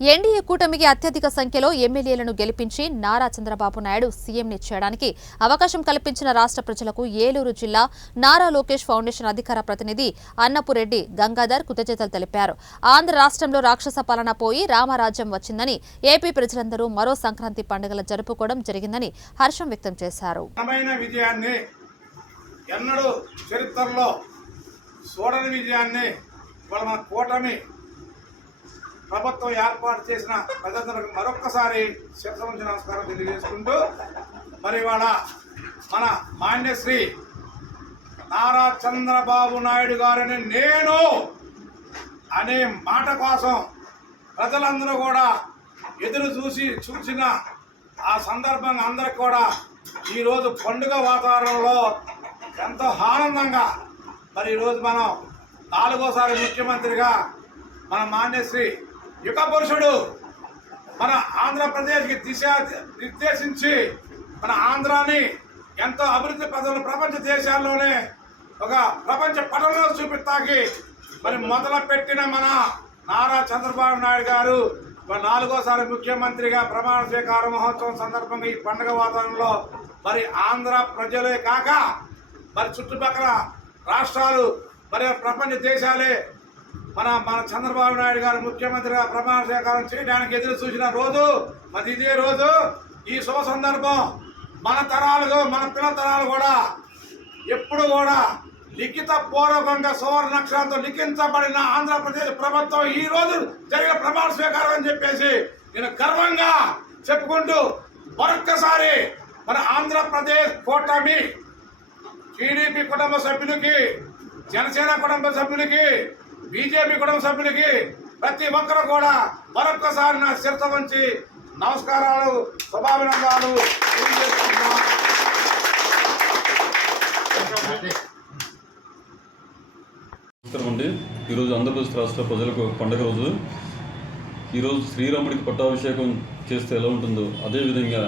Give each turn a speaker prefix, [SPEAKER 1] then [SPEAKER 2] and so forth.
[SPEAKER 1] NDA కూటమికి అత్యధిక సంఖ్యలో ఎమ్మెల్యేలను గెలిపించి నారా చంద్రబాబు నాయుడు సీఎంని చేయడానికి అవకాశం కల్పించిన రాష్ట్ర ప్రజలకు ఏలూరు జిల్లా నారా లోకేష్ ఫౌండేషన్ అధికార ప్రతినిధి అన్నపురెడ్డి గంగాధర్ కృతజ్ఞతలు తెలిపారు. ఆంధ్ర రాష్ట్రంలో రాక్షస పాలన పోయి రామరాజ్యం వచ్చిందని ఏపీ ప్రజలందరూ మరో సంక్రాంతి పండుగల జరుపుకోవడం జరిగిందని హర్షం వ్యక్తం చేశారు.
[SPEAKER 2] ఎన్నడూ చరిత్రలో చూడని విజయాన్ని ఇవాళ మన కూటమి ప్రభుత్వం ఏర్పాటు చేసిన ప్రజలందరికీ మరొక్కసారి శిరసముంచి నమస్కారం తెలియజేసుకుంటూ మరి ఇవాళ మన మాన్యశ్రీ నారా చంద్రబాబు నాయుడు గారిని నేను అనే మాట కోసం ప్రజలందరూ కూడా ఎదురు చూసి చూసిన ఆ సందర్భంగా అందరికి కూడా ఈరోజు పండుగ వాతావరణంలో ఎంతో ఆనందంగా మరి ఈరోజు మనం నాలుగోసారి ముఖ్యమంత్రిగా మన మాన్యశ్రీ యుగ పురుషుడు మన ఆంధ్రప్రదేశ్కి దిశ నిర్దేశించి మన ఆంధ్రాని ఎంతో అభివృద్ధి పదవులు ప్రపంచ దేశాల్లోనే ఒక ప్రపంచ పటంలో చూపిస్తాకి. మరి మొదలు పెట్టిన మన నారా చంద్రబాబు నాయుడు గారు మరి నాలుగోసారి ముఖ్యమంత్రిగా ప్రమాణ స్వీకార మహోత్సవం సందర్భంగా ఈ పండుగ వాతావరణంలో మరి ఆంధ్ర ప్రజలే కాక మరి చుట్టుపక్కల రాష్ట్రాలు మరి ప్రపంచ దేశాలే మన మన చంద్రబాబు నాయుడు గారు ముఖ్యమంత్రిగా ప్రమాణ స్వీకారం చేయడానికి ఎదురు చూసిన రోజు మరి ఇదే రోజు ఈ శుభ సందర్భం. మన తరాలు మన పిల్ల తరాలు కూడా ఎప్పుడు కూడా లిఖిత పూర్వకంగా సువర్ణాక్షరాలతో లిఖించబడిన ఆంధ్రప్రదేశ్ ప్రభుత్వం ఈ రోజు జరిగిన ప్రమాణ స్వీకారం అని చెప్పేసి నేను గర్వంగా చెప్పుకుంటూ మరొక్కసారి మన ఆంధ్రప్రదేశ్ కూటమి టీడీపీ కుటుంబ సభ్యులకి జనసేన కుటుంబ సభ్యులకి బీజేపీ కుటుంబ సభ్యులకి ప్రతి ఒక్కరు కూడా మరొక్కసారి నా శిరస వంచి నమస్కారాలు శుభాభినందనాలు
[SPEAKER 3] నమస్కారం అండి. ఈరోజు ఆంధ్రప్రదేశ్ రాష్ట్ర ప్రజలకు పండుగ రోజు. ఈరోజు శ్రీరాముడికి పట్టాభిషేకం చేస్తే ఎలా ఉంటుందో అదేవిధంగా